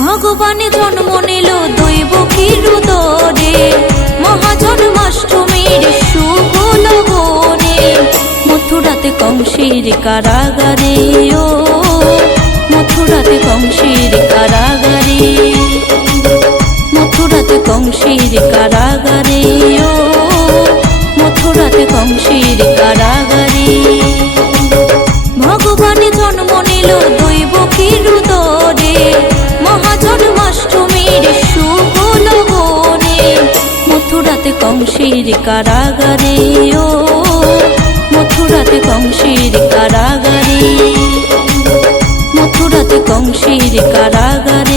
ভগবান জন্ম নিল দৈবকীর উদরে, মহাজন্মাষ্টমীর শুভ লগনে। মথুরাতে কংসের কারাগারে, ও মথুরাতে কংসের কারাগারে, মথুরাতে কংসের কারাগারে, ও মথুরাতে কংসের কারাগারে। ভগবান জন্ম নিল দৈবকীর উদরে, মহাজন্মাষ্টমীর শুভ লগনে। মথুরাতে কংসের কারাগারে, ও মথুরাতে কংসের কারাগারে, মথুরাতে কংসের কারাগারে।